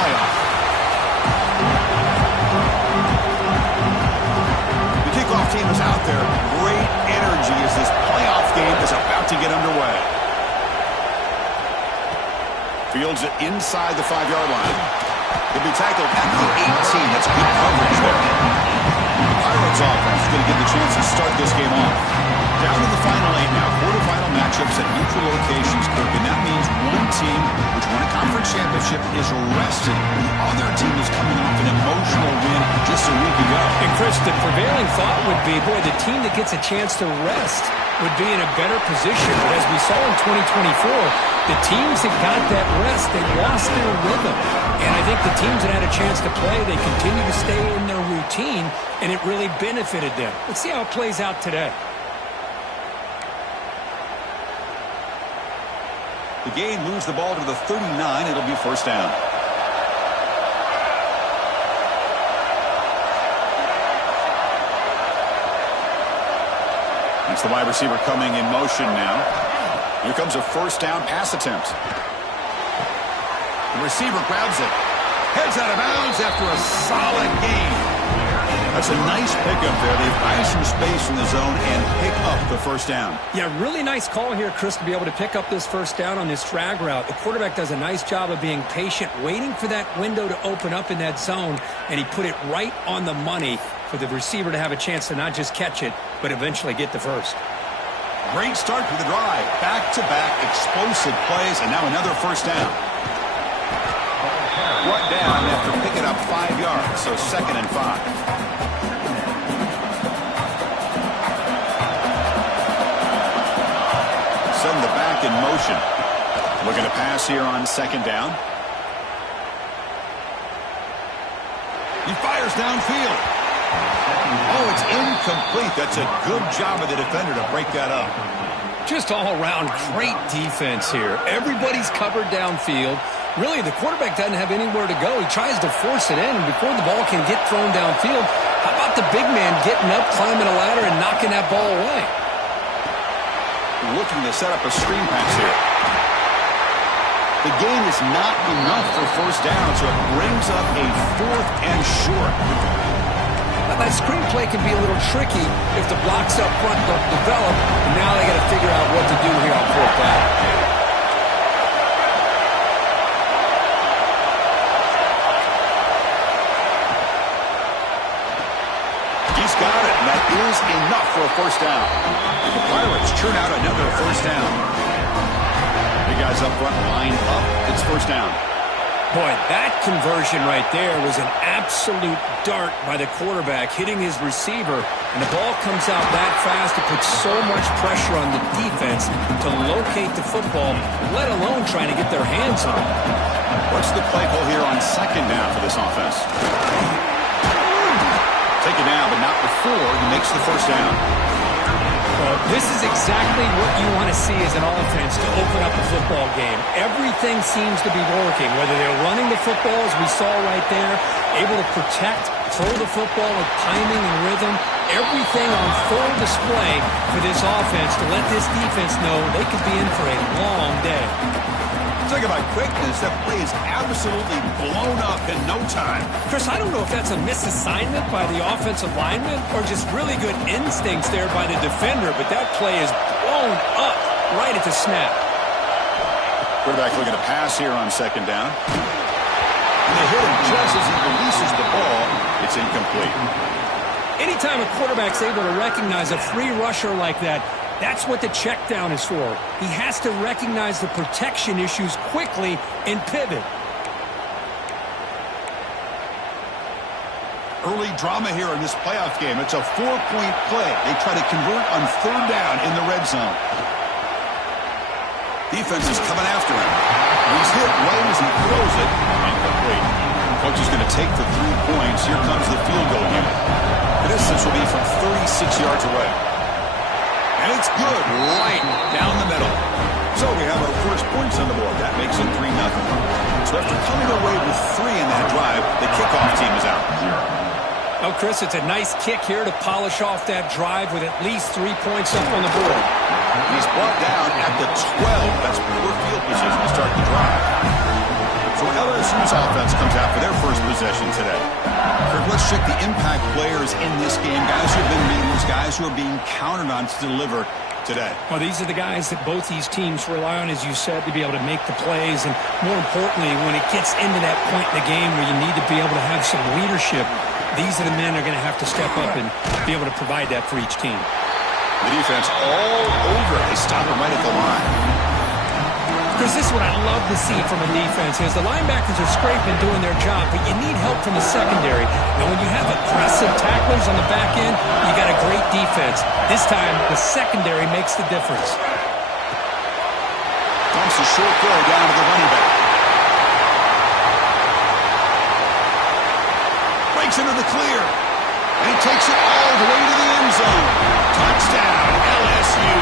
playoff. The kickoff team is out there. Great energy as this playoff game is about to get underway. Fields it inside the 5-yard line. He'll be tackled at the 18. That's good coverage there. The Pirates offense is going to get the chance to start this game off. Down to the final 8 now. Quarterfinal matchups at neutral locations, Kirk. And that means one team, which won a conference championship, is rested. The other team is coming off an emotional win just a week ago. And, Chris, the prevailing thought would be, boy, the team that gets a chance to rest would be in a better position. But as we saw in 2024, the teams that got that rest, they lost their rhythm. And I think the teams that had a chance to play, they continue to stay in their routine, and it really benefited them. Let's see how it plays out today. The game moves the ball to the 39. It'll be first down. It's the wide receiver coming in motion now. Here comes a first down pass attempt. The receiver grabs it. Heads out of bounds after a solid gain. That's a nice pickup there. They find some space in the zone and pick up the first down. Yeah, really nice call here, Chris, to be able to pick up this first down on this drag route. The quarterback does a nice job of being patient, waiting for that window to open up in that zone, and he put it right on the money for the receiver to have a chance to not just catch it, but eventually get the first. Great start to the drive. Back-to-back explosive plays, and now another first down. Brought down after picking up 5 yards, so 2nd and 5. Send the back in motion. Looking to pass here on 2nd down. He fires downfield. Oh, it's incomplete. That's a good job of the defender to break that up. Just all around great defense here. Everybody's covered downfield. Really, the quarterback doesn't have anywhere to go. He tries to force it in before the ball can get thrown downfield. How about the big man getting up, climbing a ladder, and knocking that ball away? Looking to set up a screen pass here. The gain is not enough for first down, so it brings up a 4th and short. That screen play can be a little tricky if the blocks up front don't develop, and now they got to figure out what to do here on 4th down. He's got it, and that is enough for a first down. The Pirates churn out another first down. The guys up front line up. It's first down. Boy, that conversion right there was an absolute dart by the quarterback, hitting his receiver, and the ball comes out that fast. It puts so much pressure on the defense to locate the football, let alone trying to get their hands on it. What's the play call here on 2nd down for this offense? Take it down, but not before he makes the first down. Well, this is exactly what you want to see as an offense to open up a football game. Everything seems to be working, whether they're running the football, as we saw right there, able to protect, throw the football with timing and rhythm, everything on full display for this offense to let this defense know they could be in for a long day. Talk about quickness. That play is absolutely blown up in no time. Chris, I don't know if that's a misassignment by the offensive lineman or just really good instincts there by the defender, but that play is blown up right at the snap. Quarterback looking to pass here on 2nd down. And they hit him just as he releases the ball. It's incomplete. Anytime a quarterback's able to recognize a free rusher like that, that's what the check down is for. He has to recognize the protection issues quickly and pivot. Early drama here in this playoff game. It's a 4-point play. They try to convert on 3rd down in the red zone. Defense is coming after him. He's hit right as he throws it. Incomplete. Coach is going to take the 3 points. Here comes the field goal unit. The distance will be from 36 yards away. And it's good, right down the middle. So we have our first points on the board. That makes it 3-0. So after coming away with 3 in that drive, the kickoff team is out. Oh, Chris, it's a nice kick here to polish off that drive with at least 3 points up on the board. He's brought down at the 12. That's poor field position to start the drive. So LSU's offense comes out for their first possession today. Kirk, let's check the impact players in this game. Guys who have been leaders, guys who are being counted on to deliver today. Well, these are the guys that both these teams rely on, as you said, to be able to make the plays. And more importantly, when it gets into that point in the game where you need to be able to have some leadership, these are the men that are going to have to step up and be able to provide that for each team. The defense all over. They stop it right at the line. Because this is what I love to see from a defense is the linebackers are scraping, doing their job, but you need help from the secondary. Now, when you have aggressive tacklers on the back end, you got a great defense. This time, the secondary makes the difference. Dumps a short throw down to the running back. Breaks into the clear. And he takes it all the way to the end zone. Touchdown, LSU.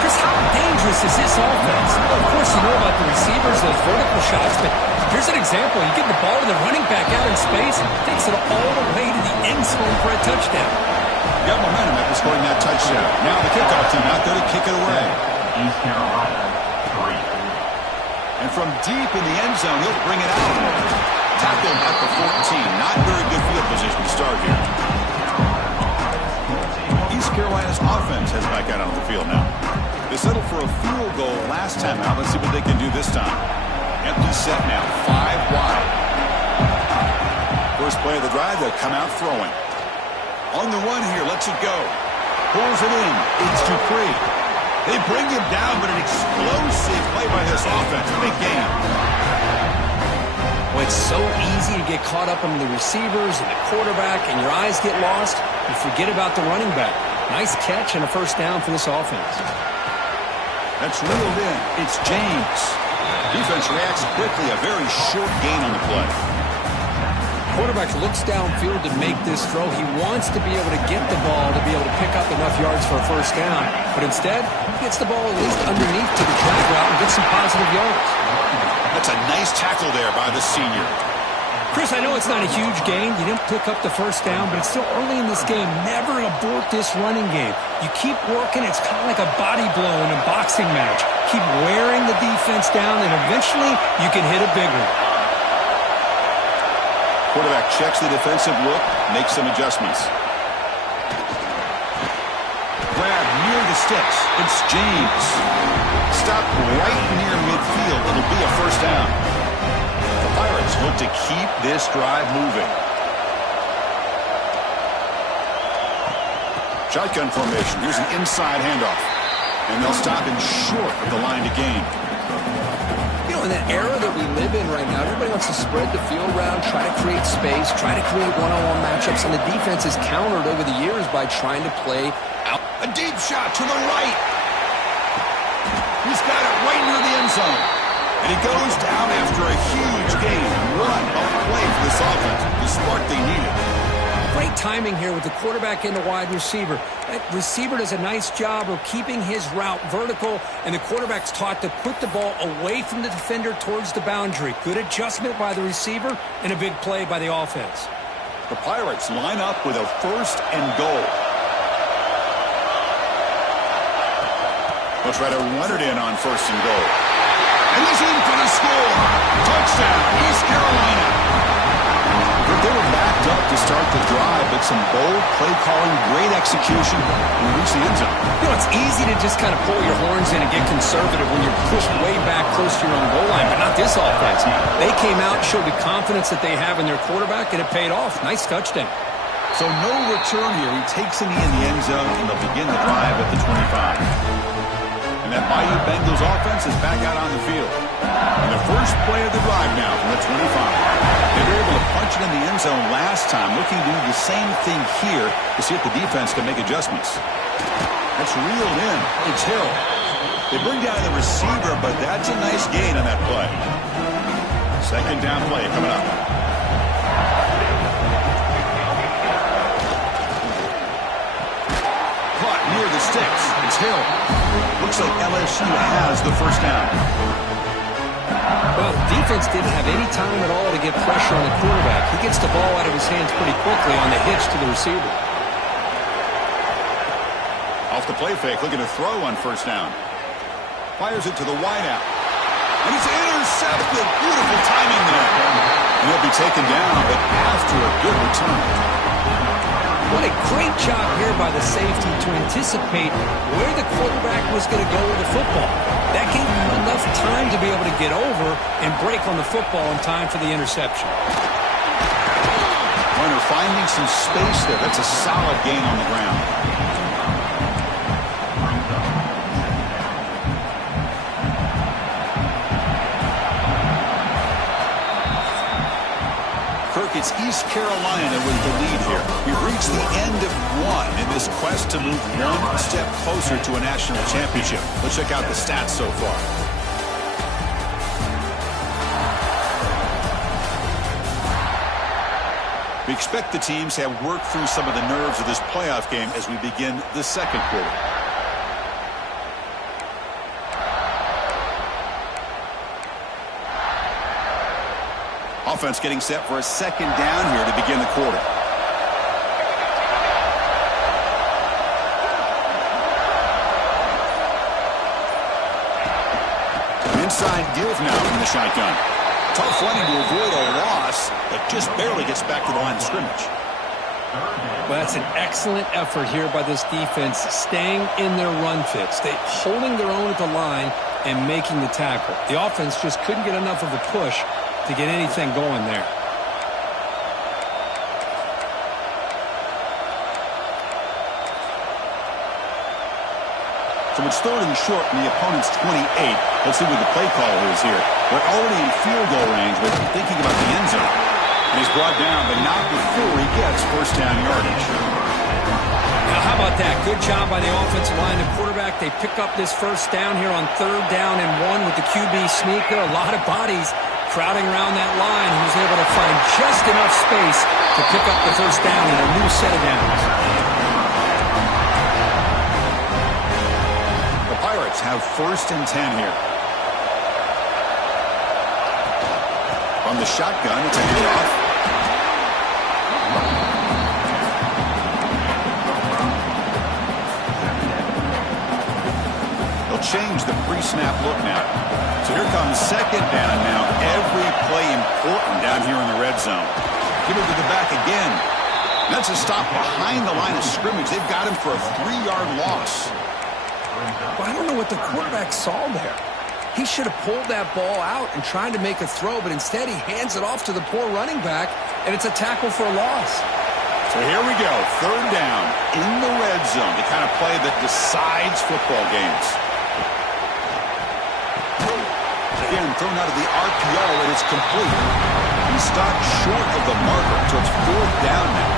Chris, how dangerous is this offense? Well, of course, you know about the receivers, those vertical shots, but here's an example. You get the ball to the running back out in space, takes it all the way to the end zone for a touchdown. Got momentum after scoring that touchdown. Now the kickoff team out there to kick it away. East Carolina, 3. And from deep in the end zone, he'll bring it out. Tackled at the 14. Not very good field position to start here. East Carolina's offense has back out on the field now. They settled for a field goal last time out. Let's see what they can do this time. Empty set now, 5 wide. First play of the drive, they'll come out throwing. On the run here, lets it go. Pulls it in. It's Dupree. They bring him down, but an explosive play by this offense. Big game. Well, it's so easy to get caught up in the receivers and the quarterback, and your eyes get lost. You forget about the running back. Nice catch and a first down for this offense. That's reeled in. It's James. Defense reacts quickly. A very short gain on the play. Quarterback looks downfield to make this throw. He wants to be able to get the ball to be able to pick up enough yards for a first down. But instead, he gets the ball at least underneath to the drag route and gets some positive yards. That's a nice tackle there by the senior. Chris, I know it's not a huge gain. You didn't pick up the first down, but it's still early in this game. Never abort this running game. You keep working. It's kind of like a body blow in a boxing match. Keep wearing the defense down, and eventually you can hit a big one. Quarterback checks the defensive look, makes some adjustments. Grab near the sticks. It's James. Stop right near midfield. It'll be a first down. The Pirates look to keep this drive moving. Shotgun formation. Here's an inside handoff. And they'll stop him short of the line to gain. You know, in that era that we live in right now, everybody wants to spread the field around, try to create space, try to create one-on-one matchups, and the defense has countered over the years by trying to play out. A deep shot to the right. He's got it right near the end zone. And he goes down after a huge gain. What a play for this offense. The spark they needed. Great timing here with the quarterback and the wide receiver. That receiver does a nice job of keeping his route vertical, and the quarterback's taught to put the ball away from the defender towards the boundary. Good adjustment by the receiver and a big play by the offense. The Pirates line up with a 1st and goal. They'll try to run it in on 1st and goal. And he's in for the score. Touchdown, East Carolina. They were backed up to start the drive, but some bold play calling, great execution, and reach the end zone. You know, it's easy to just kind of pull your horns in and get conservative when you're pushed way back close to your own goal line, but not this offense. They came out and showed the confidence that they have in their quarterback, and it paid off. Nice touchdown. So no return here. He takes a knee in the end zone, and they'll begin the drive at the 25. And that Bayou Bengals offense is back out on the field. And the first play of the drive now from the 25. They were able to punch it in the end zone last time, looking to do the same thing here to see if the defense can make adjustments. That's reeled in. It's Hill. They bring down the receiver, but that's a nice gain on that play. 2nd down play coming up. Caught near the sticks. It's Hill. Looks like LSU has the first down. Well, defense didn't have any time at all to get pressure on the quarterback. He gets the ball out of his hands pretty quickly on the hitch to the receiver. Off the play fake, looking to throw on 1st down. Fires it to the wideout. And he's intercepted. Beautiful timing there. And he'll be taken down, but after a good return. What a great job here by the safety to anticipate where the quarterback was going to go with the football. That gave him enough time to be able to get over and break on the football in time for the interception. Runner finding some space there. That's a solid gain on the ground. It's East Carolina with the lead here. We've reached the end of one in this quest to move one step closer to a national championship. Let's check out the stats so far. We expect the teams have worked through some of the nerves of this playoff game as we begin the second quarter. Offense getting set for a second down here to begin the quarter. Inside give now from the shotgun. Tough running to avoid a loss, but just barely gets back to the line of scrimmage. Well, that's an excellent effort here by this defense, staying in their run fits. They holding their own at the line and making the tackle. The offense just couldn't get enough of a push to get anything going there. So it's third and short from the opponent's 28. Let's see what the play call is here. They're already in field goal range, but thinking about the end zone. And he's brought down, but not before he gets first down yardage. Now, how about that? Good job by the offensive line. The quarterback, they pick up this first down here on third down and 1 with the QB sneak. There are a lot of bodies crowding around that line. He was able to find just enough space to pick up the first down in a new set of downs. The Pirates have first and 10 here. From the shotgun, it's a handoff. They'll change the pre-snap look now. So here comes second down now. Every play important down here in the red zone. Give it to the back again. That's a stop behind the line of scrimmage. They've got him for a 3-yard loss. Well, I don't know what the quarterback saw there. He should have pulled that ball out and tried to make a throw, but instead he hands it off to the poor running back, and it's a tackle for a loss. So here we go. Third down in the red zone. The kind of play that decides football games. Again, thrown out of the RPO, and it's complete. He stopped short of the marker, so it's fourth down now.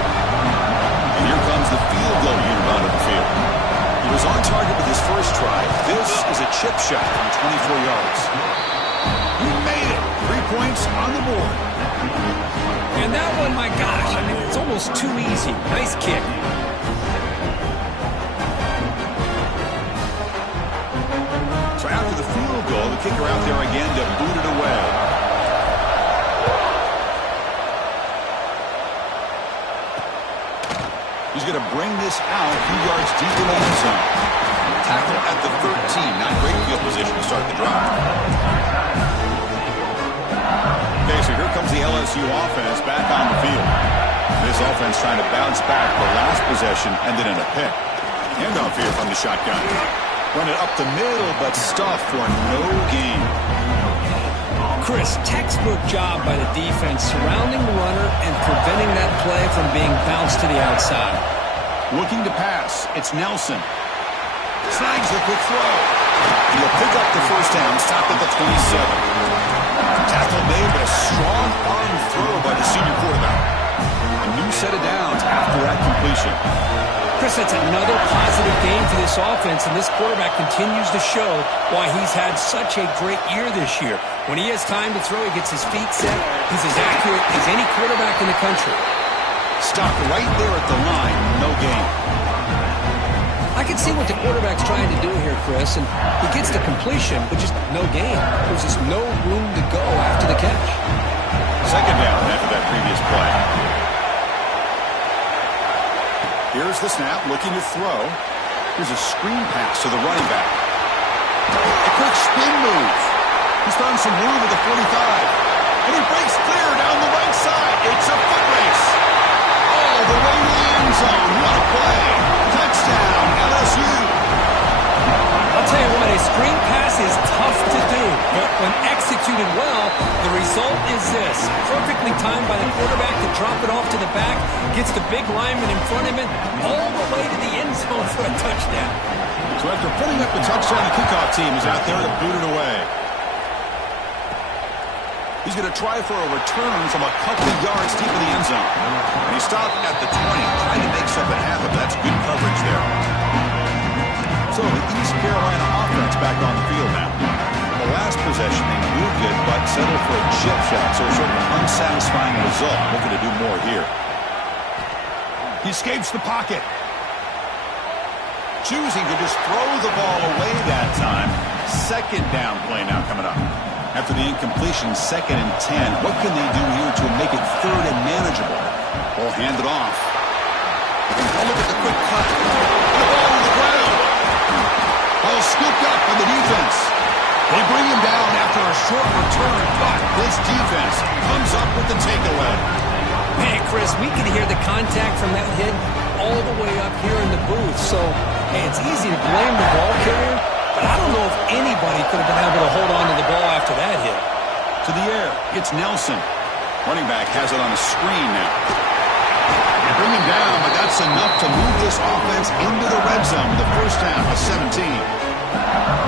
And here comes the field goal unit onto the field. He was on target with his first try. This is a chip shot from 24 yards. He made it. 3 points on the board. And that one, my gosh, I mean, it's almost too easy. Nice kick. So after the field goal, the kicker out there again to boot it away. He's going to bring this out a few yards deep in the end zone. Tackle at the 13. Not great field position to start the drive. Okay, so here comes the LSU offense back on the field. This offense trying to bounce back the last possession, ended in a pick. Handoff here from the shotgun. Run it up the middle, but stuffed for no gain. Chris, textbook job by the defense surrounding the runner and preventing that play from being bounced to the outside. Looking to pass. It's Nelson. Snags the quick throw. He'll pick up the first down, stop at the 27. Tackle made, but a strong arm throw by the senior quarterback. A new set of downs after that completion. Chris, that's another positive game for this offense, and this quarterback continues to show why he's had such a great year this year. When he has time to throw, he gets his feet set. He's as accurate as any quarterback in the country. Stopped right there at the line, no gain. I can see what the quarterback's trying to do here, Chris, and he gets the completion, but just no gain. There's just no room to go after the catch. Second down after that previous play. Here's the snap, looking to throw. Here's a screen pass to the running back. A quick spin move. He's found some room at the 45. And he breaks clear down the right side. It's a foot race. All the way to the end zone. What a play. Touchdown, LSU. I'll tell you what, a screen pass is tough to do, but when executed well, the result is this. Perfectly timed by the quarterback to drop it off to the back, gets the big lineman in front of him, all the way to the end zone for a touchdown. So after putting up the touchdown, the kickoff team is out there to boot it away. He's going to try for a return from a couple of yards deep in the end zone. And he stopped at the 20, trying to make something happen. That's good coverage there. So the East Carolina offense back on the field now. The last possession, they moved it, but settled for a chip shot. So sort of an unsatisfying result. Looking to do more here. He escapes the pocket. Choosing to just throw the ball away that time. Second down play now coming up. After the incompletion, 2nd and 10. What can they do here to make it 3rd and manageable? Ball handed off. Oh, look at the quick cut. And the ball on the ground. Ball scooped up on the defense. They bring him down after a short return, but this defense comes up with the takeaway. Man, Chris, we can hear the contact from that hit all the way up here in the booth. So, hey, it's easy to blame the ball carrier, but I don't know if anybody could have been able to hold on to the ball after that hit. To the air, it's Nelson. Running back has it on a screen now. They bring him down, but that's enough to move this offense into the red zone in the first half of 17.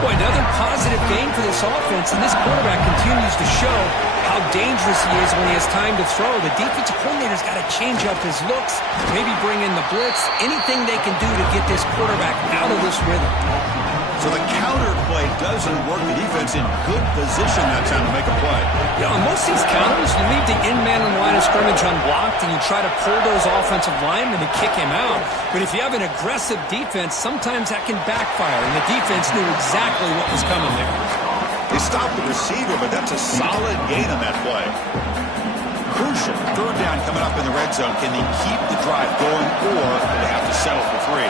Boy, another positive game for this offense, and this quarterback continues to show how dangerous he is when he has time to throw. The defensive coordinator's got to change up his looks, maybe bring in the blitz, anything they can do to get this quarterback out of this rhythm. So the counter play doesn't work. The defense in good position that time to make a play. Yeah, on most of these counters, you leave the in-man on the line of scrimmage unblocked, and you try to pull those offensive linemen to kick him out. But if you have an aggressive defense, sometimes that can backfire, and the defense knew exactly what was coming there. They stopped the receiver, but that's a solid gain on that play. Crucial. 3rd down coming up in the red zone. Can they keep the drive going, or do they have to settle for 3?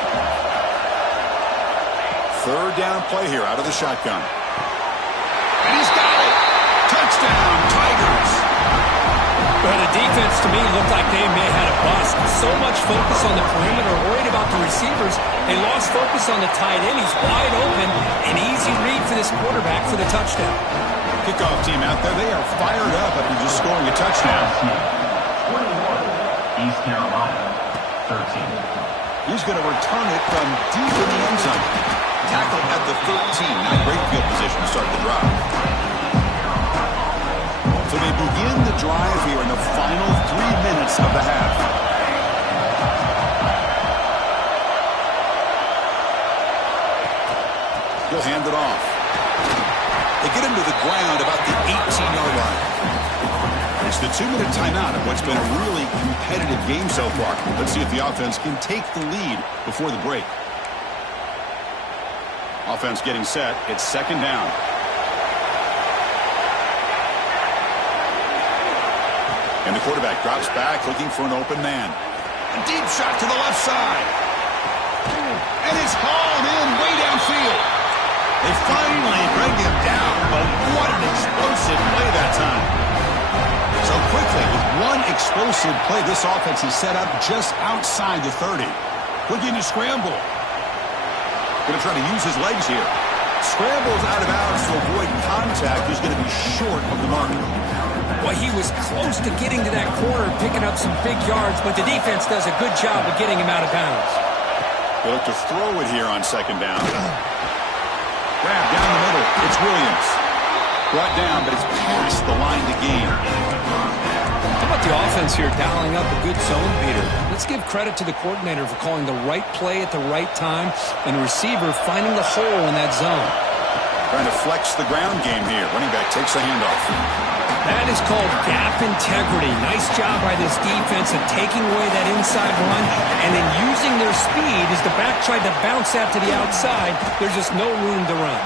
3rd down play here out of the shotgun. And he's got it. Touchdown, Tigers. Well, the defense to me looked like they may have had a bust. So much focus on the perimeter, worried about the receivers. They lost focus on the tight end. He's wide open. An easy read for this quarterback for the touchdown. Kickoff team out there. They are fired up after just scoring a touchdown. 21, East Carolina, 13. He's going to return it from deep in the end zone. Tackled at the 13. Not great field position to start the drive. So they begin the drive here in the final 3 minutes of the half. He'll hand it off. They get him to the ground about the 18-yard line. It's the 2-minute timeout of what's been a really competitive game so far. Let's see if the offense can take the lead before the break. Offense getting set. It's 2nd down. And the quarterback drops back looking for an open man. A deep shot to the left side. And it's hauled in way downfield. They finally bring him down, but what an explosive play that time. So quickly, with one explosive play, this offense is set up just outside the 30. Looking to scramble. Going to try to use his legs here. Scrambles out of bounds to avoid contact. He's going to be short of the mark. Well, he was close to getting to that corner, picking up some big yards, but the defense does a good job of getting him out of bounds. They look to throw it here on 2nd down. Grab down the middle. It's Williams. Brought down, but it's past the line to gain. How about the offense here dialing up a good zone beater? Let's give credit to the coordinator for calling the right play at the right time and the receiver finding the hole in that zone. Trying to flex the ground game here. Running back takes the handoff. That is called gap integrity. Nice job by this defense of taking away that inside run and then using their speed as the back tried to bounce that to the outside. There's just no room to run.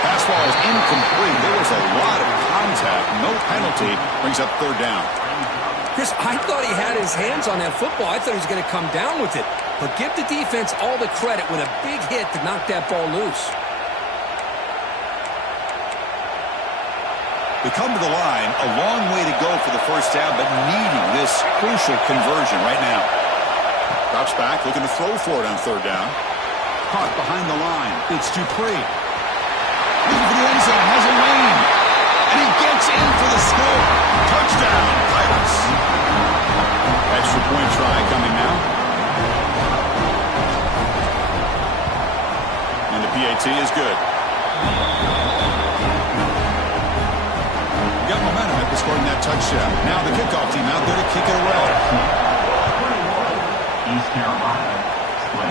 Pass ball is incomplete. There was a lot of contact. No penalty. Brings up 3rd down. Chris, I thought he had his hands on that football. I thought he was going to come down with it. But give the defense all the credit with a big hit to knock that ball loose. They come to the line, a long way to go for the first down, but needing this crucial conversion right now. Drops back, looking to throw for it on third down. Caught behind the line. It's Dupree. Looking for the end zone, has a lane. And he gets in for the score. Touchdown, Pirates. Extra point try coming now. And the PAT is good. Got momentum after scoring that touchdown. Now the kickoff team out there to kick it away. East Carolina, 24.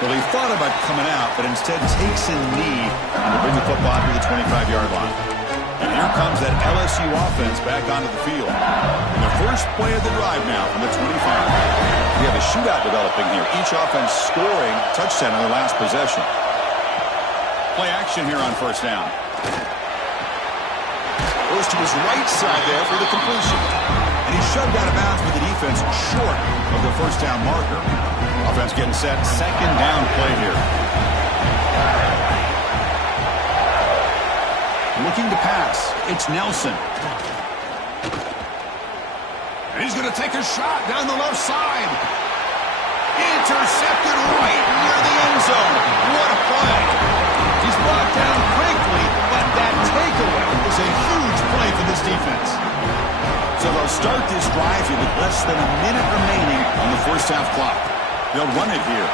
Well, he thought about coming out, but instead takes a knee to bring the football to the 25-yard line. And here comes that LSU offense back onto the field. And the first play of the drive now from the 25. We have a shootout developing here. Each offense scoring a touchdown in their last possession. Play action here on first down. Goes to his right side there for the completion. And he's shoved out of bounds with the defense short of the first down marker. Offense getting set. Second down play here. Looking to pass. It's Nelson. And he's going to take a shot down the left side. Intercepted right near the end zone. What a play. He's brought down quickly, but that takeaway is a huge play for this defense. So they'll start this drive here with less than a minute remaining on the first half clock. They'll run it here.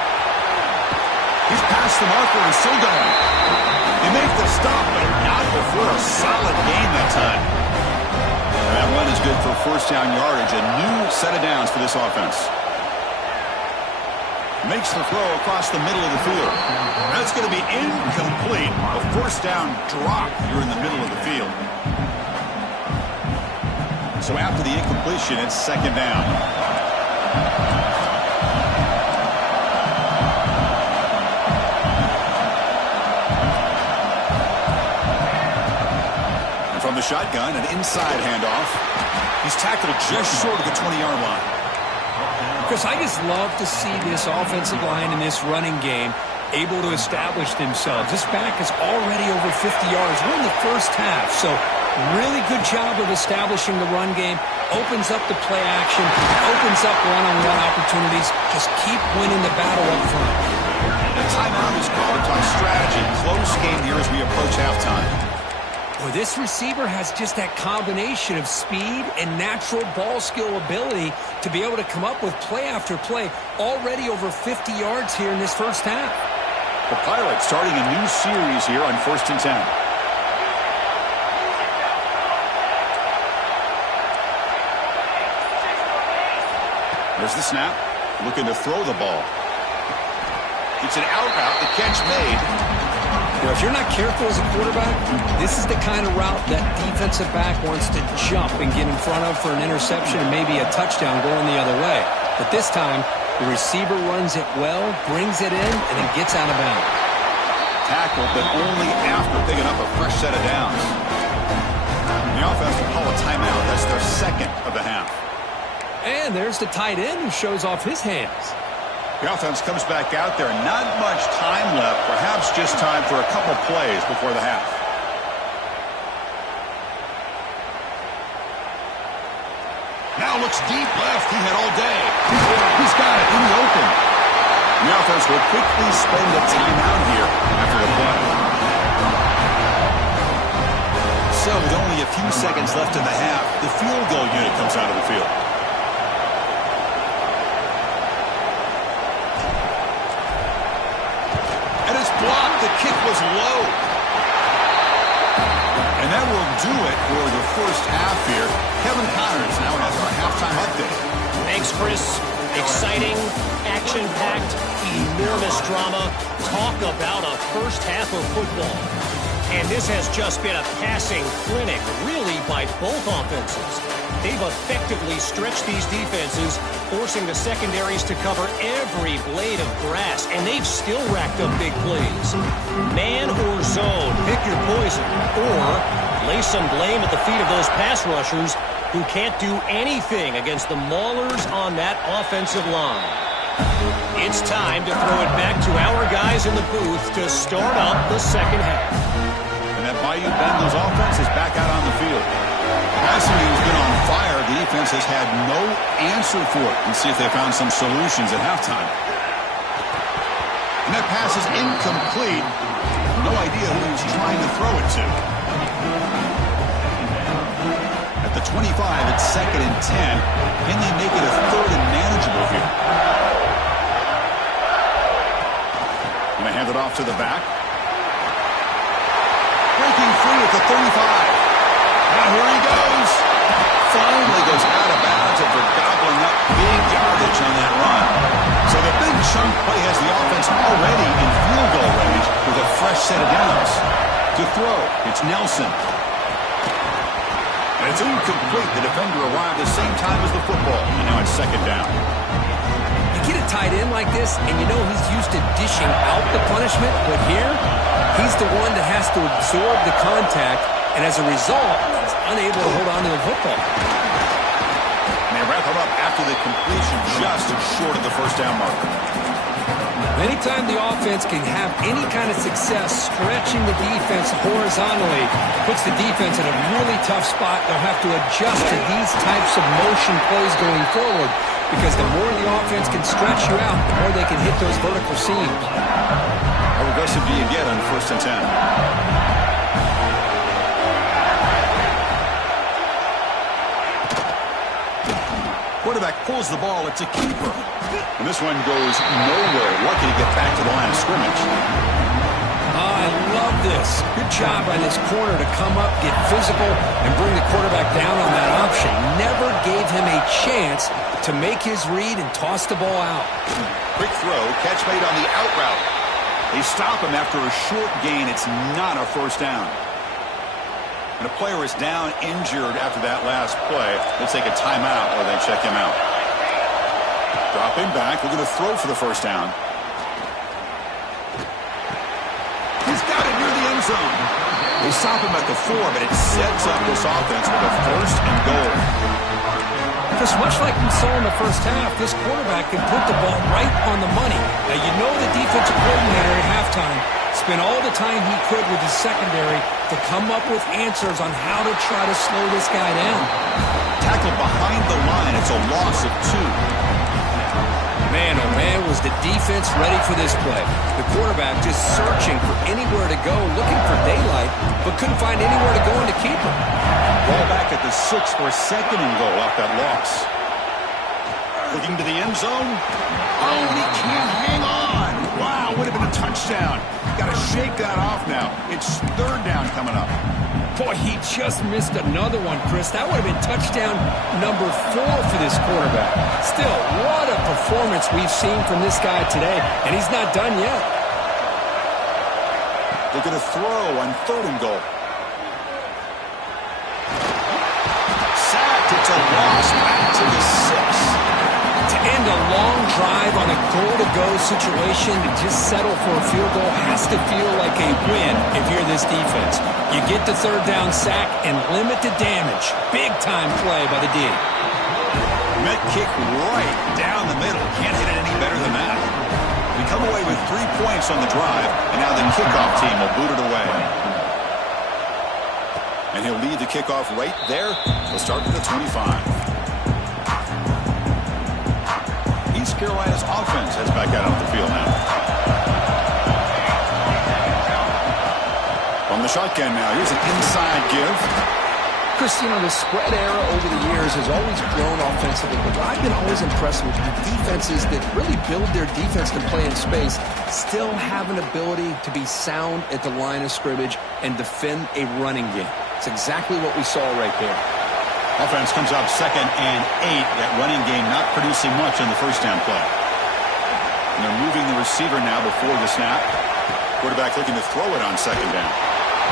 He's past the marker and still going. They make the stop, but not before a solid gain that time. That run is good for first down yardage. A new set of downs for this offense. Makes the throw across the middle of the field. That's going to be incomplete. A first down drop here in the middle of the field. So after the incompletion, it's second down. And from the shotgun, an inside handoff. He's tackled just short of the 20-yard line. Chris, I just love to see this offensive line in this running game able to establish themselves. This back is already over 50 yards. We're in the first half, so really good job of establishing the run game. Opens up the play action, opens up one-on-one opportunities. Just keep winning the battle up front. The timeout is called to talk strategy. Close game here as we approach halftime. Well, this receiver has just that combination of speed and natural ball skill ability to be able to come up with play after play, already over 50 yards here in this first half. The Pirates starting a new series here on 1st and 10. There's the snap. Looking to throw the ball. It's an out route. The catch made. Well, if you're not careful as a quarterback, this is the kind of route that defensive back wants to jump and get in front of for an interception and maybe a touchdown going the other way. But this time, the receiver runs it well, brings it in, and then gets out of bounds. Tackled, but only after picking up a fresh set of downs. The offense will call a timeout. That's their second of the half. And there's the tight end who shows off his hands. The offense comes back out there. Not much time left. Perhaps just time for a couple plays before the half. Now looks deep left. He had all day. He's got it in the open. The offense will quickly spend a timeout here after the play. So with only a few seconds left in the half, the field goal unit comes out of the field. Blocked. The kick was low. And that will do it for the first half here. Kevin Connors now has our halftime update. Thanks, Chris. Exciting, action-packed, enormous drama. Talk about a first half of football. And this has just been a passing clinic, really, by both offenses. They've effectively stretched these defenses, forcing the secondaries to cover every blade of grass, and they've still racked up big plays. Man or zone, pick your poison, or lay some blame at the feet of those pass rushers who can't do anything against the maulers on that offensive line. It's time to throw it back to our guys in the booth to start up the second half. And that BYU Bengals offense is back out on the field. Passing has been on fire. The defense has had no answer for it. And see if they found some solutions at halftime. And that pass is incomplete. No idea who he's trying to throw it to. At the 25, it's 2nd and 10. Can they make it a 3rd and manageable here? Going to hand it off to the back. Breaking free at the 35. Now here he goes. Finally goes out of bounds after gobbling up big yardage on that run. So the big chunk play has the offense already in field goal range with a fresh set of downs. To throw, it's Nelson. And it's incomplete. The defender arrived the same time as the football. And now it's 2nd down. You get a tight end like this, and you know he's used to dishing out the punishment. But here, he's the one that has to absorb the contact. And as a result, he's unable to hold on to the football. And they wrap him up after the completion just short of the 1st down marker. Anytime the offense can have any kind of success stretching the defense horizontally, puts the defense in a really tough spot. They'll have to adjust to these types of motion plays going forward because the more the offense can stretch you out, the more they can hit those vertical seams. How aggressive do you get on 1st and 10? Quarterback pulls the ball. It's a keeper. And this one goes nowhere. Lucky to get back to the line of scrimmage. I love this. Good job by this corner to come up, get physical, and bring the quarterback down on that option. Never gave him a chance to make his read and toss the ball out. Quick throw. Catch made on the out route. They stop him after a short gain. It's not a 1st down. And a player is down injured after that last play. They take a timeout or they check him out. Drop him back. We're going to throw for the 1st down. He's got it near the end zone. They stop him at the 4, but it sets up this offense with a 1st and goal. Just much like we saw in the 1st half, this quarterback can put the ball right on the money. Now, you know the defensive coordinator at halftime spent all the time he could with his secondary to come up with answers on how to try to slow this guy down. Tackled behind the line. It's a loss of 2. Man, oh man, was the defense ready for this play. The quarterback just searching for anywhere to go, looking for daylight, but couldn't find anywhere to go in to keep him. Ball back at the 6 for a 2nd and goal off that loss. Looking to the end zone. Oh, and he can't hang on. Wow, would have been a touchdown. Got to shake that off now. It's 3rd down coming up. Boy, he just missed another one, Chris. That would have been touchdown number 4 for this quarterback. Still, what a performance we've seen from this guy today, and he's not done yet. They're going to throw on 3rd and goal. Sacked. It's a loss back to the 6. To end a long drive on a goal-to-go situation, to just settle for a field goal has to feel like a win if you're this defense. You get the 3rd down sack and limit the damage. Big-time play by the D. Met kick right down the middle. Can't hit it any better than that. We come away with 3 points on the drive, and now the kickoff team will boot it away. And he'll lead the kickoff right there. We'll start at the 25. East Carolina's offense heads back out on the field now. On the shotgun now. Here's an inside give. Chris, you know, the spread era over the years has always grown offensively, but I've been always impressed with the defenses that really build their defense to play in space, still have an ability to be sound at the line of scrimmage and defend a running game. It's exactly what we saw right there. Offense comes out 2nd and 8. That running game not producing much on the 1st down play. And they're moving the receiver now before the snap. Quarterback looking to throw it on 2nd down.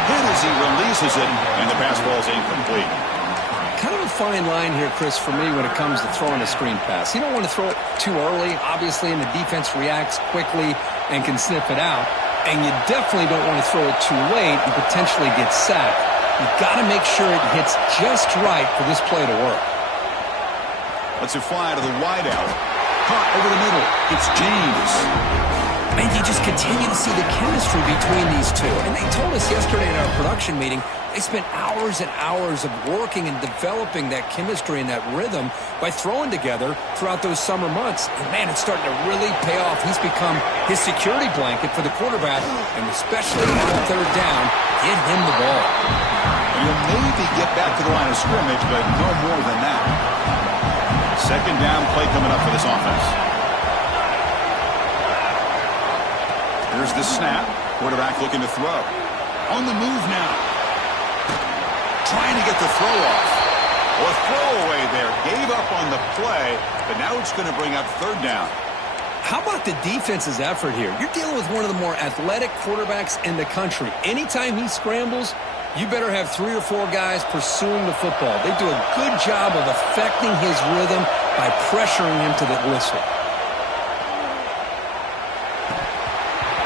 Hit as he releases it, and the pass ball is incomplete. Kind of a fine line here, Chris, for me when it comes to throwing a screen pass. You don't want to throw it too early, obviously, and the defense reacts quickly and can sniff it out. And you definitely don't want to throw it too late and potentially get sacked. You've got to make sure it hits just right for this play to work. Let's it fly to the wideout. Caught over the middle. It's James. Man, you just continue to see the chemistry between these two. And they told us yesterday in our production meeting, they spent hours and hours of working and developing that chemistry and that rhythm by throwing together throughout those summer months. And, man, it's starting to really pay off. He's become his security blanket for the quarterback, and especially on third down, get him the ball. You'll maybe get back to the line of scrimmage, but no more than that. Second down play coming up for this offense. Here's the snap. Quarterback looking to throw. On the move now. Trying to get the throw off. Or throwaway there. Gave up on the play, but now it's going to bring up third down. How about the defense's effort here? You're dealing with one of the more athletic quarterbacks in the country. Anytime he scrambles, you better have 3 or 4 guys pursuing the football. They do a good job of affecting his rhythm by pressuring him to the whistle.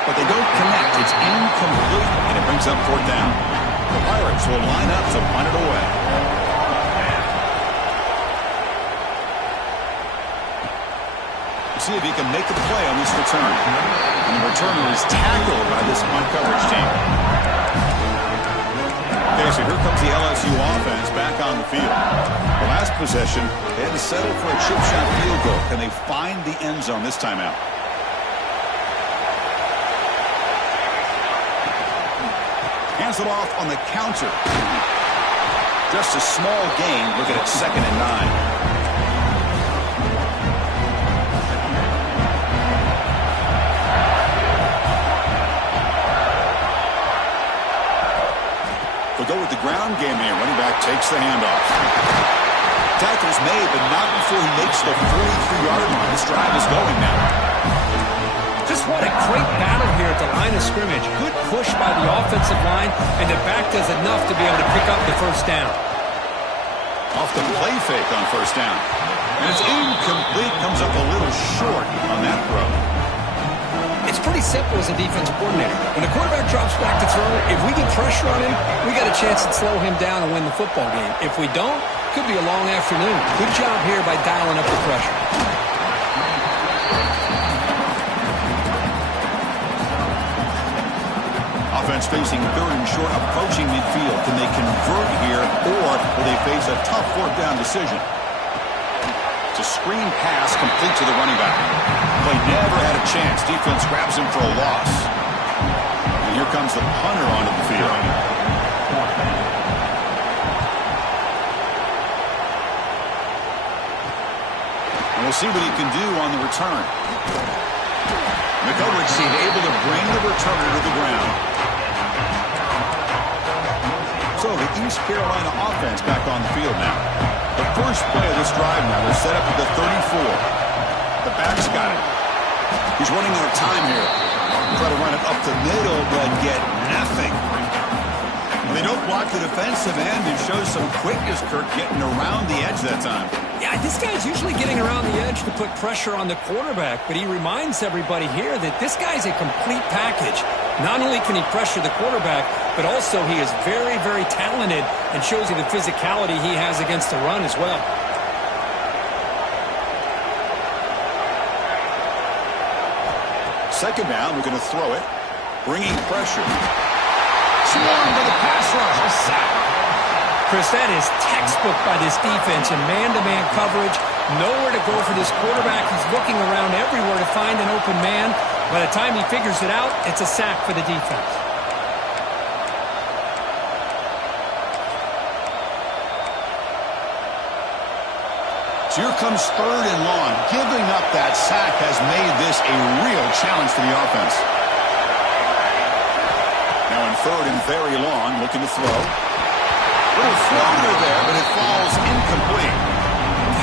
But they don't connect. It's incomplete, and it brings up fourth down. The Pirates will line up to punt it away. See if he can make the play on this return. And the returner is tackled by this punt coverage team. Okay, so here comes the LSU offense back on the field. The last possession, they had to settle for a chip shot field goal. Can they find the end zone this time out? Hands it off on the counter. Just a small gain. Look at it, 2nd and 9. We'll go with the ground game here. Running back takes the handoff. Tackle's made, but not before he makes the 43-yard line. This drive is going now. Just what a great battle here at the line of scrimmage. Good push by the offensive line, and the back does enough to be able to pick up the first down. Off the play fake on first down. And it's incomplete. Comes up a little short on that throw. It's pretty simple as a defensive coordinator. When the quarterback drops back to throw, if we get pressure on him, we got a chance to slow him down and win the football game. If we don't, could be a long afternoon. Good job here by dialing up the pressure. Offense facing 3rd and short, approaching midfield. Can they convert here, or will they face a tough fourth down decision? It's a screen pass complete to the running back. Play never had a chance. Defense grabs him for a loss. And here comes the punter onto the field. And we'll see what he can do on the return. The coverage team able to bring the returner to the ground. So the East Carolina offense back on the field now. The first play of this drive now, they're set up at the 34. The back's got it. He's running out of time here. Try to run it up the middle, but get nothing. They don't block the defensive end and show some quickness, Kirk, getting around the edge that time. Yeah, this guy's usually getting around the edge to put pressure on the quarterback, but he reminds everybody here that this guy's a complete package. Not only can he pressure the quarterback, but also he is very, very talented and shows you the physicality he has against the run as well. Second down, we're going to throw it. Bringing pressure. Swarmed by the pass rush. A sack. Chris, that is textbook by this defense in man-to-man coverage. Nowhere to go for this quarterback. He's looking around everywhere to find an open man. By the time he figures it out, it's a sack for the defense. So here comes 3rd and long. Giving up that sack has made this a real challenge for the offense. Now in 3rd and very long, looking to throw. Little floater there, but it falls incomplete.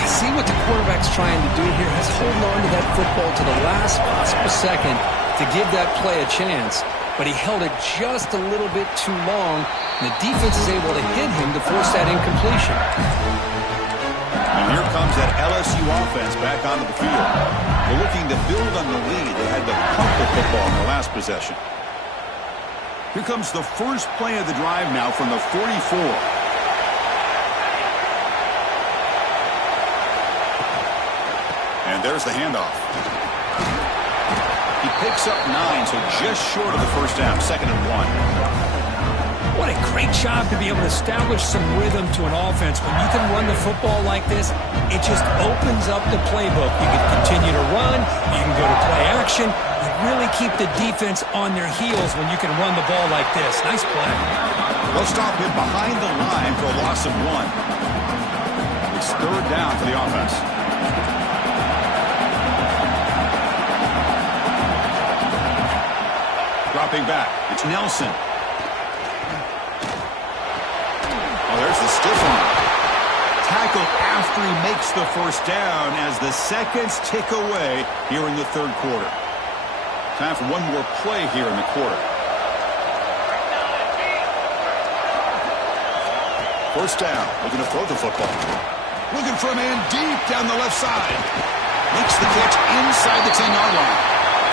See what the quarterback's trying to do here. Has hold on to that football to the last possible second to give that play a chance. But he held it just a little bit too long, and the defense is able to hit him to force that incompletion. And here comes that LSU offense back onto the field. They're looking to build on the lead. They had to pump the football in their last possession. Here comes the first play of the drive now from the 44. And there's the handoff. He picks up 9, so just short of the first down, 2nd and 1. What a great job to be able to establish some rhythm to an offense. When you can run the football like this, it just opens up the playbook. You can continue to run. You can go to play action. You really keep the defense on their heels when you can run the ball like this. Nice play. They'll stop him behind the line for a loss of 1. It's 3rd down for the offense. Dropping back. It's Nelson. There's the stiff arm. Tackle after he makes the first down as the seconds tick away here in the 3rd quarter. Time for one more play here in the quarter. First down. Looking to throw the football. Looking for a man deep down the left side. Makes the catch inside the 10-yard line.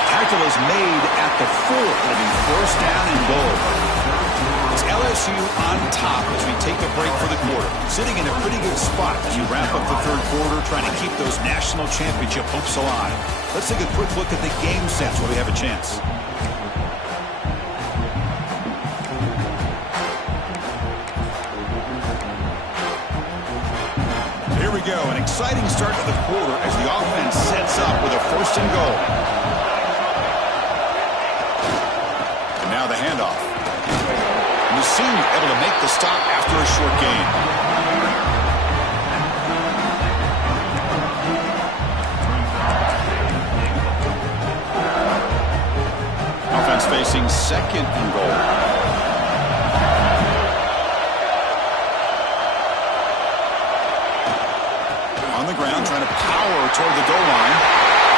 Tackle is made at the 4. It'll be first down and goal. It's LSU on top as we take a break for the quarter. Sitting in a pretty good spot as we wrap up the 3rd quarter, trying to keep those national championship hopes alive. Let's take a quick look at the game sets while we have a chance. Here we go. An exciting start to the quarter as the offense sets up with a 1st and goal. And now the handoff. The senior able to make the stop after a short gain. Offense facing 2nd and goal. On the ground, trying to power toward the goal line.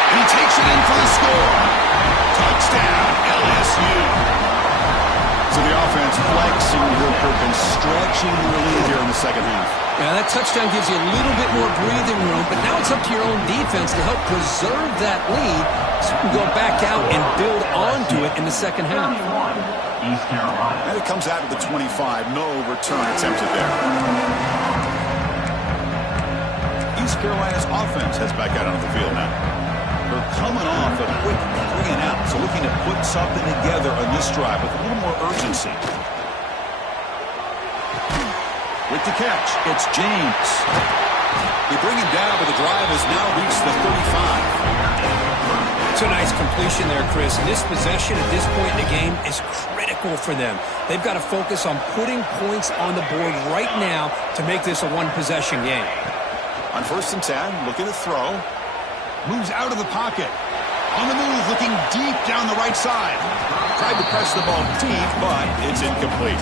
And he takes it in for the score. Touchdown, LSU. So the offense flexing real quick and stretching the lead here in the 2nd half. Yeah, that touchdown gives you a little bit more breathing room, but now it's up to your own defense to help preserve that lead so you can go back out and build onto it in the 2nd half. East Carolina. And it comes out of the 25. No return attempted there. East Carolina's offense heads back out onto the field now. They're coming off a quick 3 and out, so looking to put something together on this drive with a little more urgency. With the catch, it's James. They bring him down, but the drive has now reached the 35. It's a nice completion there, Chris. And this possession at this point in the game is critical for them. They've got to focus on putting points on the board right now to make this a one-possession game. On 1st and 10, looking to throw. Moves out of the pocket. On the move, looking deep down the right side. Tried to press the ball deep, but it's incomplete.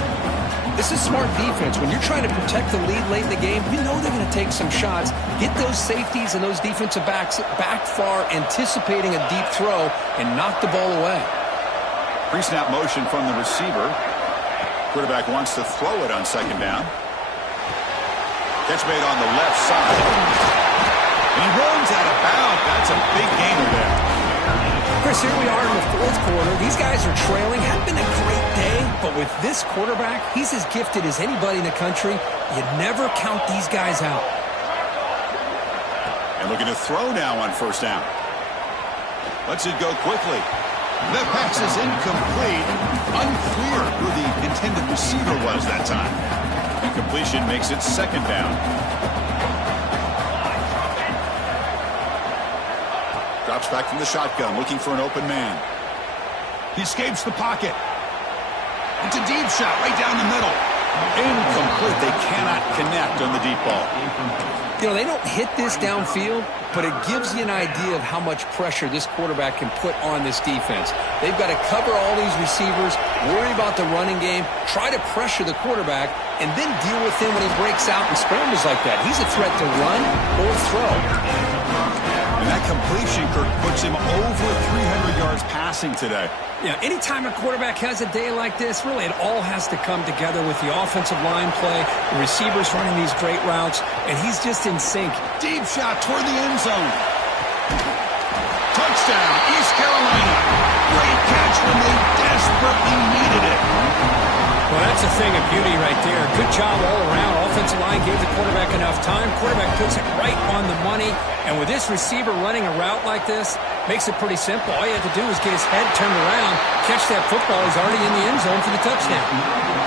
This is smart defense. When you're trying to protect the lead late in the game, you know they're going to take some shots, get those safeties and those defensive backs back far, anticipating a deep throw, and knock the ball away. Pre-snap motion from the receiver. Quarterback wants to throw it on 2nd down. Catch made on the left side. And he runs out of bounds. That's a big gainer there. Chris, here we are in the 4th quarter. These guys are trailing. Hadn't been a great day, but with this quarterback, he's as gifted as anybody in the country. You never count these guys out. And looking to throw now on 1st down. Lets it go quickly. That pass is incomplete. Unclear who the intended receiver was that time. Incompletion makes it 2nd down. Drops back from the shotgun, looking for an open man. He escapes the pocket. It's a deep shot right down the middle. Incomplete. They cannot connect on the deep ball. You know, they don't hit this downfield, but it gives you an idea of how much pressure this quarterback can put on this defense. They've got to cover all these receivers, worry about the running game, try to pressure the quarterback, and then deal with him when he breaks out and scrambles like that. He's a threat to run or throw. And that completion, Kirk, puts him over 300 yards passing today. Yeah, anytime a quarterback has a day like this, really it all has to come together with the offensive line play, the receivers running these great routes, and he's just in sync. Deep shot toward the end zone. Touchdown, East Carolina. Great catch when they desperately needed it. Well, that's a thing of beauty right there. Good job all around. Offensive line gave the quarterback enough time. Quarterback puts it right on the money. And with this receiver running a route like this, makes it pretty simple. All you have to do is get his head turned around, catch that football. He's already in the end zone for the touchdown.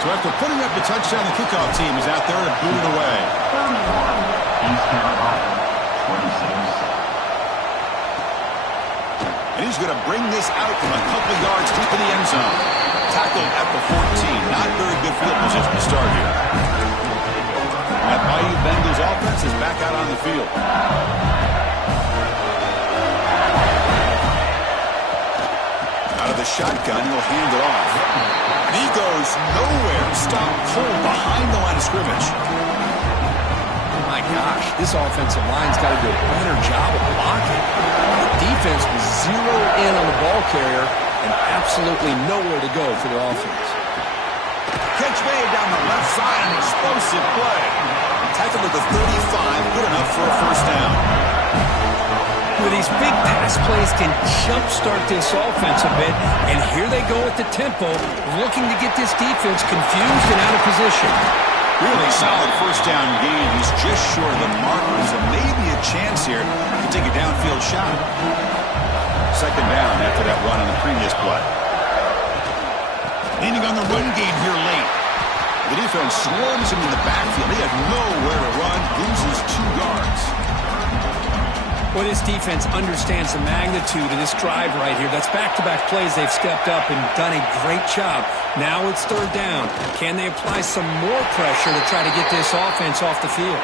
So after putting up the touchdown, the kickoff team is out there to boot it away. East Carolina, 26. And he's going to bring this out from a couple yards deep in the end zone. Tackled at the 14. Not very good field position to start here. That mighty Bengals offense is back out on the field. Out of the shotgun, he'll hand it off. And he goes nowhere. Stop pulled behind the line of scrimmage. My gosh, this offensive line's got to do a better job of blocking. The defense was zeroed in on the ball carrier and absolutely nowhere to go for the offense. Catch made down the left side, an explosive play. Tackled at the 35, good enough for a first down. With these big pass plays can jumpstart this offense a bit, and here they go at the tempo, looking to get this defense confused and out of position. Really solid first down gain. He's just short of the marker, so maybe a chance here to take a downfield shot. Second down after that run on the previous play. Leaning on the run game here late. The defense swarms him in the backfield. He had nowhere to run, loses 2 yards. Well, this defense understands the magnitude of this drive right here. That's back-to-back plays. They've stepped up and done a great job. Now it's third down. Can they apply some more pressure to try to get this offense off the field?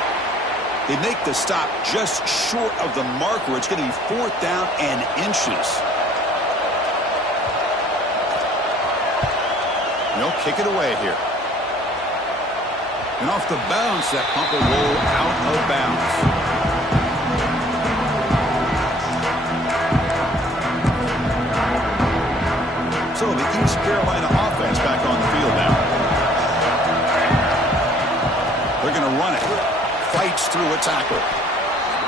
They make the stop just short of the marker. It's going to be fourth down and inches. They'll kick it away here. And off the bounce, that pump will roll out of bounds. So the East Carolina offense back on the field now. They're going to run it. Fights through a tackle.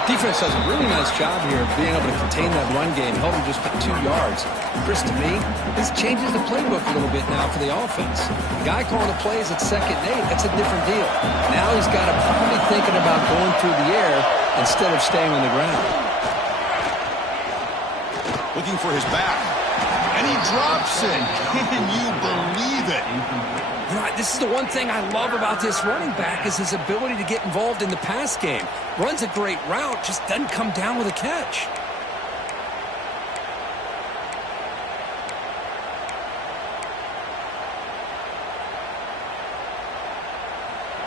Defense does a really nice job here of being able to contain that run game. Held him just for 2 yards. Chris, to me, this changes the playbook a little bit now for the offense. The guy calling the plays at 2nd and 8, that's a different deal. Now he's got to probably thinking about going through the air instead of staying on the ground. Looking for his back. And he drops it. Can you believe it? You know, this is the one thing I love about this running back is his ability to get involved in the pass game. Runs a great route, just doesn't come down with a catch.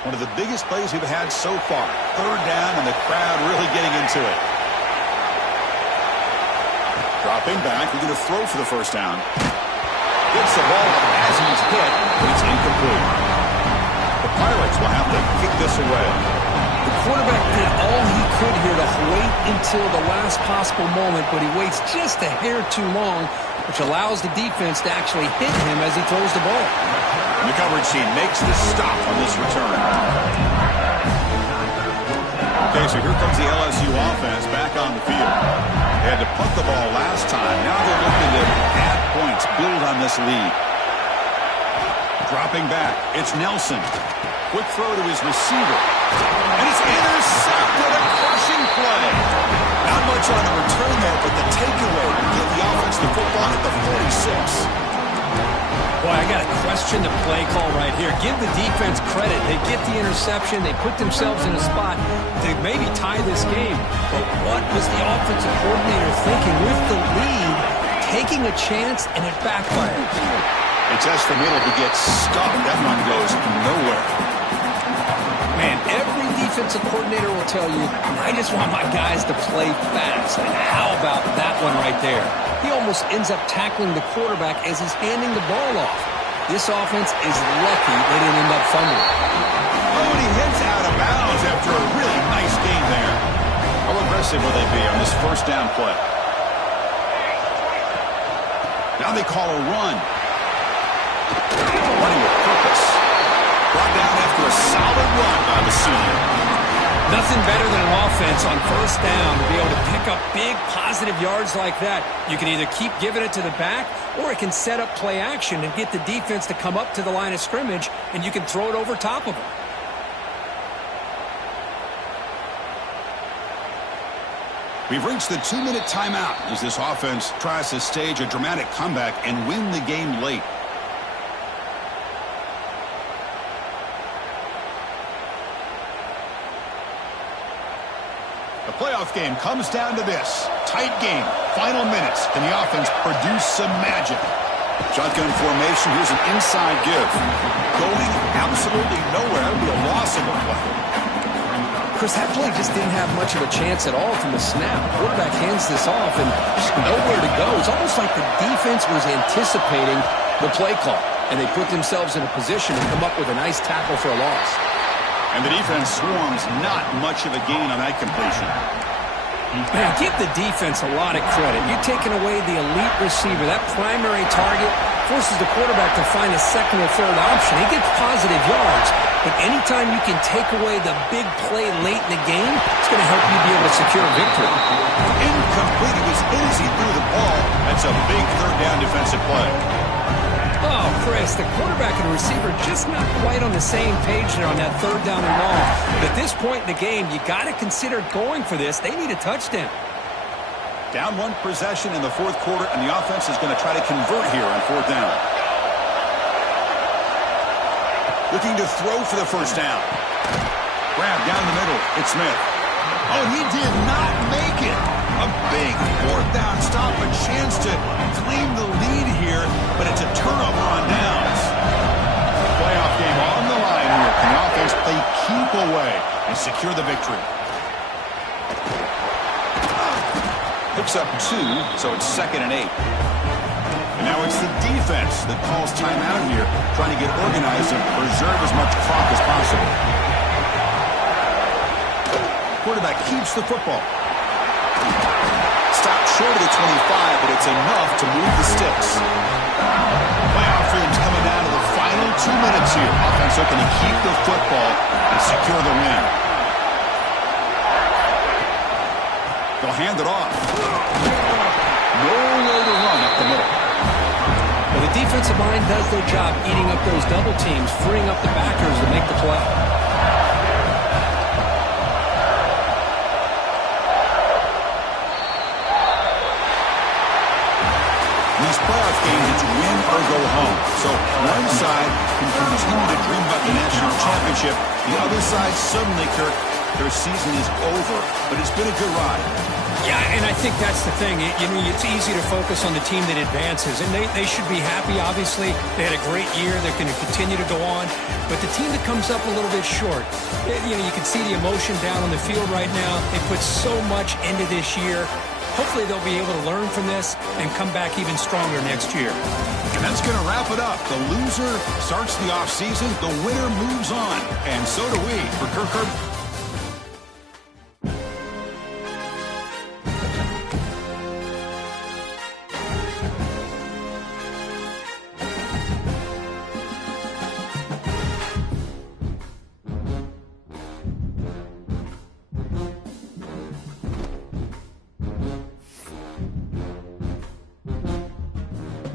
One of the biggest plays we've had so far. Third down and the crowd really getting into it. Dropping back, we're going to throw for the first down. Gets the ball as he's hit, but it's incomplete. The Pirates will have to kick this away. The quarterback did all he could here to wait until the last possible moment, but he waits just a hair too long, which allows the defense to actually hit him as he throws the ball. And the coverage team makes the stop on this return. Okay, so here comes the LSU offense back on the field. They had to punt the ball last time. Now they're looking to add points, build on this lead. Dropping back, it's Nelson. Quick throw to his receiver. And it's intercepted, a crushing play. Not much on the return there, but the takeaway will give the offense the football at the 46. Boy, I got to question the play call right here. Give the defense credit. They get the interception. They put themselves in a spot to maybe tie this game. But what was the offensive coordinator thinking with the lead, taking a chance, and it backfired? It's Escomido who gets stuck. That one goes nowhere. Man, every defensive coordinator will tell you, I just want my guys to play fast. And how about that one right there? He almost ends up tackling the quarterback as he's handing the ball off. This offense is lucky they didn't end up fumbling. Oh, and he heads out of bounds after a really nice game there. How aggressive will they be on this first down play? Now they call a run. Running with purpose. Brought down after a solid run by the senior. Nothing better than an offense on first down to be able to pick up big positive yards like that. You can either keep giving it to the back, or it can set up play action and get the defense to come up to the line of scrimmage, and you can throw it over top of them. We've reached the 2-minute timeout as this offense tries to stage a dramatic comeback and win the game late. The playoff game comes down to this. Tight game, final minutes, and the offense produced some magic. Shotgun formation, here's an inside give. Going absolutely nowhere. That would be a loss of a play. Chris, that play just didn't have much of a chance at all from the snap. Quarterback hands this off and just nowhere to go. It's almost like the defense was anticipating the play call, and they put themselves in a position to come up with a nice tackle for a loss. And the defense swarms not much of a gain on that completion. Man, give the defense a lot of credit. You're taking away the elite receiver. That primary target forces the quarterback to find a second or third option. He gets positive yards, but anytime you can take away the big play late in the game, it's going to help you be able to secure a victory. Incomplete. It was easy through the ball. That's a big third down defensive play. Oh, Chris, the quarterback and the receiver just not quite on the same page there on that third down and long. But at this point in the game, you got to consider going for this. They need a touchdown. Down one possession in the fourth quarter, and the offense is going to try to convert here on fourth down. Looking to throw for the first down. Grab down the middle. It's Smith. Oh, he did not make it. A big fourth down stop, a chance to claim the lead here, but it's a turnover on downs. Playoff game on the line here. Can the offense play keep away and secure the victory? Picks up 2, so it's 2nd and 8. And now it's the defense that calls timeout here, trying to get organized and preserve as much clock as possible. Quarterback keeps the football. Stopped short of the 25, but it's enough to move the sticks. Playoff dreams coming down to the final 2 minutes here. Offense looking to keep the football and secure the win. They'll hand it off. Nowhere to run up the middle. Well, the defensive line does their job eating up those double teams, freeing up the backers to make the play. These playoff games, it's win or go home. So one side can continue to dream about the national championship. The other side suddenly, Kirk, their season is over. But it's been a good ride. Yeah, and I think that's the thing. It's easy to focus on the team that advances, and they should be happy, obviously. They had a great year. They're going to continue to go on. But the team that comes up a little bit short, you can see the emotion down on the field right now. They put so much into this year. Hopefully they'll be able to learn from this and come back even stronger next year. And that's going to wrap it up. The loser starts the offseason. The winner moves on. And so do we. For Kirk Herbstreit.